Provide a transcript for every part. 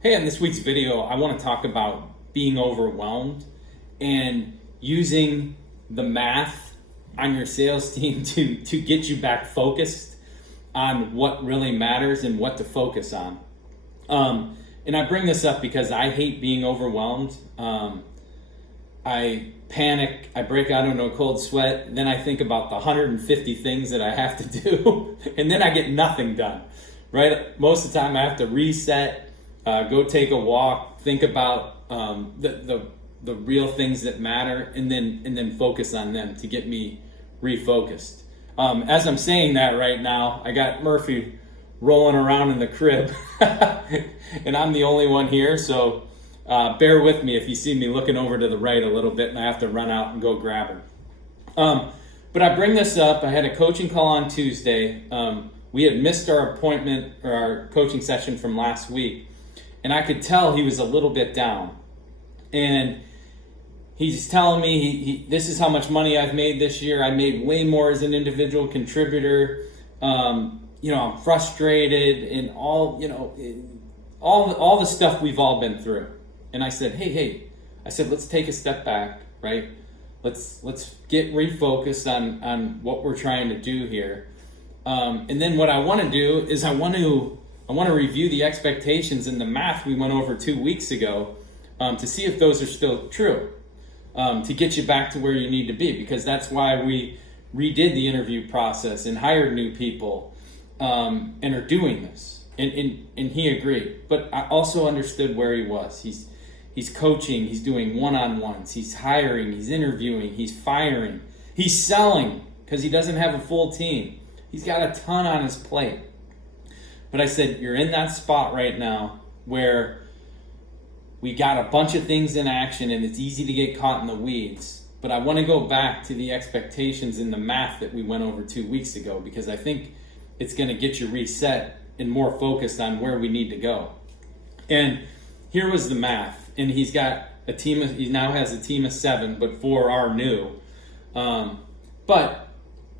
Hey, in this week's video, I want to talk about being overwhelmed and using the math on your sales team to get you back focused on what really matters and what to focus on. And I bring this up because I hate being overwhelmed. I panic, I break out into a cold sweat, then I think about the 150 things that I have to do, and then I get nothing done, right? Most of the time I have to reset, go take a walk, think about the real things that matter, and then focus on them to get me refocused. As I'm saying that right now, I got Murphy rolling around in the crib, and I'm the only one here, so bear with me if you see me looking over to the right a little bit and I have to run out and go grab her. But I bring this up. I had a coaching call on Tuesday. We had missed our appointment or our coaching session from last week, and I could tell he was a little bit down. And he's telling me this is how much money I've made this year. I made way more as an individual contributor. I'm frustrated and all the stuff we've all been through. And I said, hey, let's take a step back, right? Let's get refocused on what we're trying to do here. And then what I want to do is I want to review the expectations and the math we went over 2 weeks ago to see if those are still true, to get you back to where you need to be, because that's why we redid the interview process and hired new people and are doing this. And he agreed, but I also understood where he was. He's coaching, he's doing one-on-ones, he's hiring, he's interviewing, he's firing, he's selling because he doesn't have a full team. He's got a ton on his plate. But I said, you're in that spot right now where we got a bunch of things in action and it's easy to get caught in the weeds. But I want to go back to the expectations and the math that we went over 2 weeks ago, because I think it's going to get you reset and more focused on where we need to go. And here was the math. And he's got he now has a team of 7, but 4 are new. But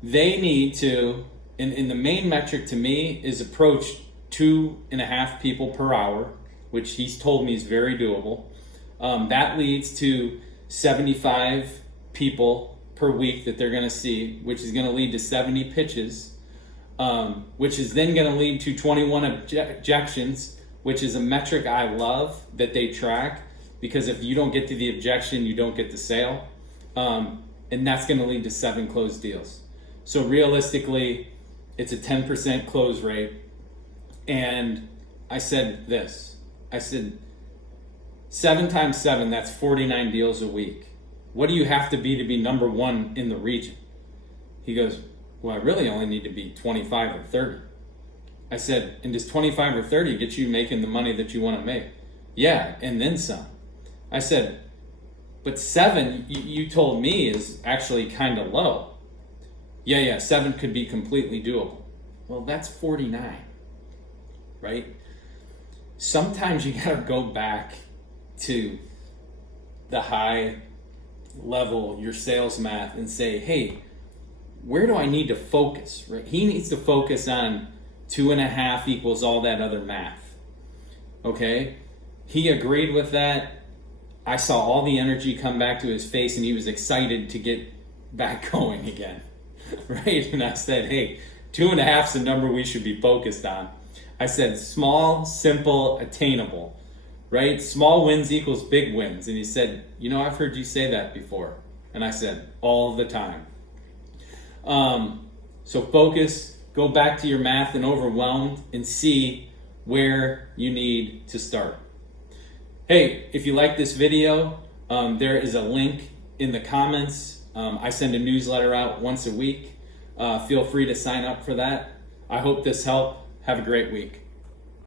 they need to, and the main metric to me is approach 2.5 people per hour, which he's told me is very doable. That leads to 75 people per week that they're going to see, which is going to lead to 70 pitches, which is then going to lead to 21 objections, which is a metric I love that they track, because if you don't get to the objection, you don't get the sale. And that's going to lead to 7 closed deals. So realistically, it's a 10% close rate. And I said this. I said, 7 times 7, that's 49 deals a week. What do you have to be number 1 in the region? He goes, well, I really only need to be 25 or 30. I said, and does 25 or 30 get you making the money that you want to make? Yeah, and then some. I said, but 7, you told me, is actually kind of low. Yeah, 7 could be completely doable. Well, that's 49, right? Sometimes you got to go back to the high level, your sales math, and say, hey, where do I need to focus, right? He needs to focus on 2.5 equals all that other math. Okay? He agreed with that. I saw all the energy come back to his face and he was excited to get back going again. Right? And I said, hey, 2.5 is the number we should be focused on. I said, small, simple, attainable. Right? Small wins equals big wins. And he said, I've heard you say that before. And I said, all the time. So focus, go back to your math and overwhelmed, and see where you need to start. Hey, if you like this video, there is a link in the comments. I send a newsletter out once a week. Feel free to sign up for that. I hope this helped. Have a great week.